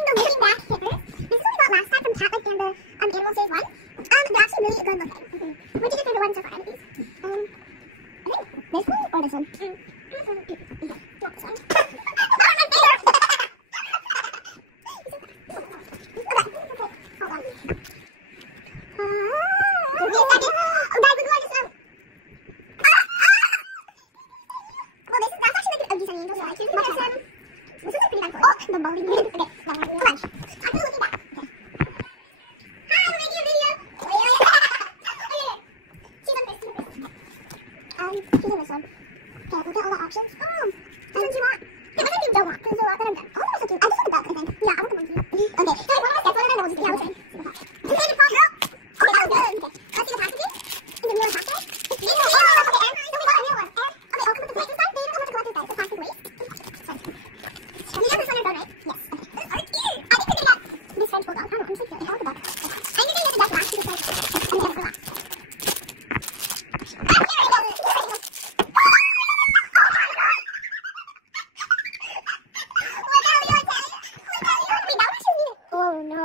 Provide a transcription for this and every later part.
using the Looking Back stickers. This is what we got last time from Cat and the Animal Saves One. They're actually really good looking. What did you think of one so far out of these? I think this one or this one? Not this one. The bowling green. Okay, that one. Come on. I'm still looking back. Okay. Hi, I'm making a video. Okay. Choose on this. Choose on this one. Okay, we'll get all the options. Oh, which ones do you want? Okay, which one do you don't want? Because there's a lot that I'm done. Oh, that's so cute. I just want the duck, I think. Yeah, I want the monkey. Okay. Hey, one of my steps. One of my noses. Yeah, which one? You made it, Paul, girl. Okay, that was good. Okay. Let's see the packaging. Is it real or plastic? It's real. Oh, okay. And so we got a real one. And, okay, I'll come with the collector's side. They don't come with the collector's side. The plastic waste. We got this one done, right? Yes. Okay. This is cute. I think we're gonna get this French bulldog. I don't know. I'm so cute. I want the duck. Okay. I'm just gonna get the duck last because I'm gonna get it for last. Oh no.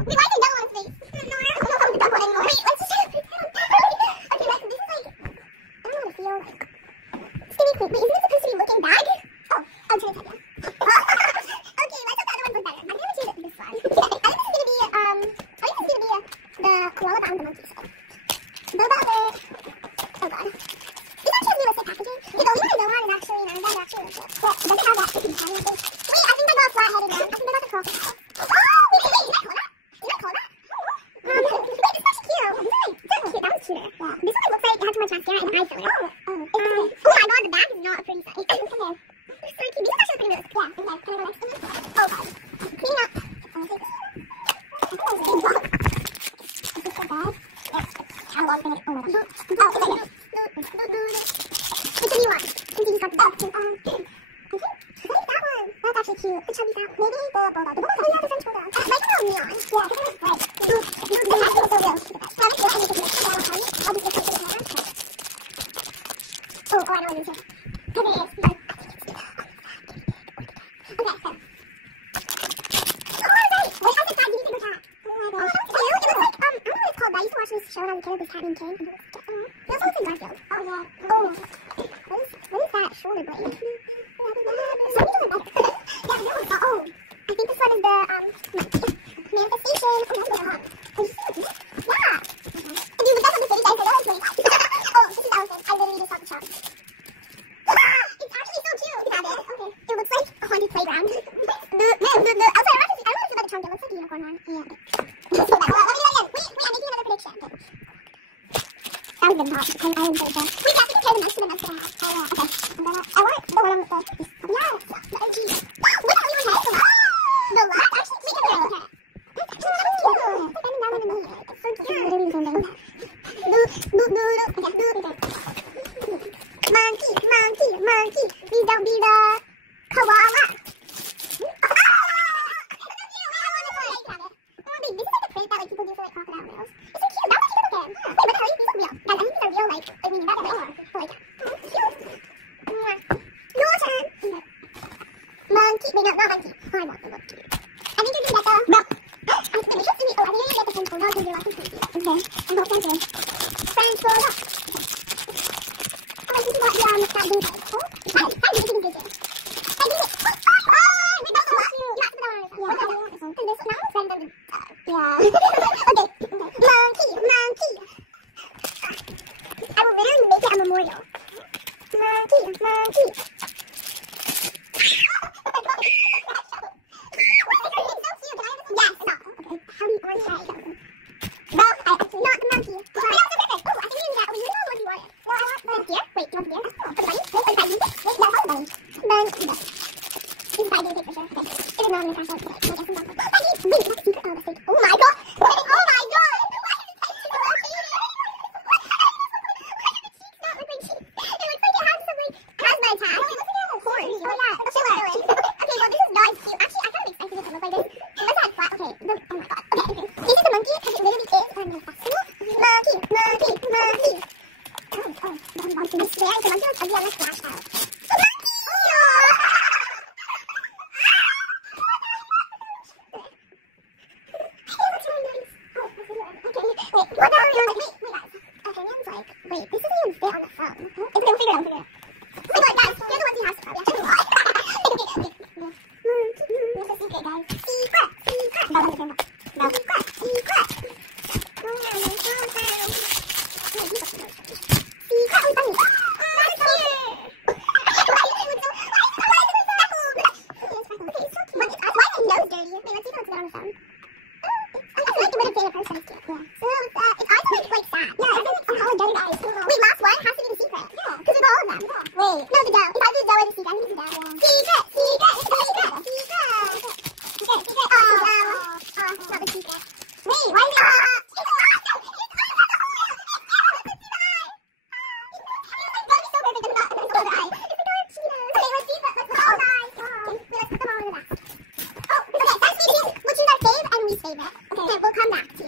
Wait, why is the duck on his face? No, I don't know how the duck one anymore. Wait, let's just try to put it on. Okay, like, this is like, I don't know what I feel like. Skinny queen. Wait, isn't it supposed to be looking back? Oh, I'm trying to type it. Okay, let's hope the other one's better. I'm gonna choose this one. I think this is gonna be, the koala bound the monkey side. What about the, oh god. This actually has realistic packaging. The only one I know on is actually, now that actually legit. But it doesn't have that sticky shiny, I think. Wait, I think I got a flat-headed one. I think I got the crocodile. Oh, wait, is that Koala? Is that Koala? Wait, this is actually cute. This is like, so cute. That was cuter. Yeah. This one looks like it had too much mascara and eye filler. Oh my god, the back is not a pretty sight. Okay. They're so cute. These are actually pretty realistic. Yeah, okay. Can I go next to them? Oh god. Cleaning up. I think this is a big box. Is this so bad? How long can it? Oh my god. Oh, okay. Which one do you want? Since you just got the duck. I think that one. That's actually cute. The chubby sound. Maybe the bulldog. The bulldog. Oh yeah, the French bulldog. Might be a little neon. Yeah, because it was bright. The packaging is so real. So I'm going to do it. I'll just get something in there. Oh, I know what it is. Okay, it is. Okay, so. Oh, right. Wait, how's the cat? You need to go cat. Oh my god. Oh, that's cute. It looks like, I don't know what it's called, but I used to watch this show when I was a kid, this Cat named King. It also looks like Garfield. Oh, yeah. Oh. What is that shoulder blade? Some people are better. Yeah, that one's oh. I think this one is the, manifestation. Oh, that's really hot. Can you see it? Yeah. Okay. And you look up on the city guys, I know it's really hot. Oh, this is Allison. I literally just saw the shop. It's actually so cute. You have it. Okay. It looks like a haunted playground. Outside, I don't know about the trunk. It looks like a unicorn one. Yeah. Let's go back. Let me do that again. Wait, I'm making another prediction. Okay. That was good hot. I am very good. Wait, we have to compare the nose to the nose that I have. Oh, okay. I want the one with the, yeah, the OG. Look at Leon's head. The left? Actually, we can wear it. That's actually so cute. It's like bending down on the knee. It's so cute. Yeah. Literally zooming in. Monkey. Please don't be the koala. This is like the print that like people do for like crocodile nails. It's so cute. That was cute looking. Wait, but these look real. Guys, I think these are real, like, I mean, that is real. Oh, like, cute. Your turn. Monkey. Wait, no, not monkey. Oh, I want the monkey. I think you're gonna get the... No. I think you're gonna get the French bulldog because you're watching French. Okay. I'm going French here. French bulldog. Oh, I think you got the, that blue guy. Oh, I think you did it. I did it. Oh, wait, that's so cute. Not the one. Yeah, I want this one. Because this one now is better than the... Yeah. Okay. Monkey. I will literally make it a memorial. Monkey. Yes, stop. Okay. How do you orange that? No, not the monkey. Oh, I think we need that. You know what you want. No, I want the deer. Wait, do you want the deer? The bunny? Wait, bunny. Wait, no, not the bunny. Bunny. This is probably a picture. Okay. It is not in the crash out. Okay, I guess I'm not. Bunny. Wait, that's a secret. Oh, that's fake. Oh my god. Oh my god. Why is it typing so much? Why are the cheeks not look like cheeks? It looks like it has some like asthma attack. No, it looks like it has a horn. Oh yeah, a filler. Okay, well this is not cute. Actually, I kind of expected it to look like this. Unless it had flat. Okay. Oh my god. Okay. This is the monkey because it literally is a festival. Monkey. Oh, the monkey. This is the monkey looks ugly on the splash out. The monkey! Doe. It's either Doe or the secret. I think it's Doe. Secret. Oh, it's not the secret. Wait, why is it? Favorite. Okay, we'll come back.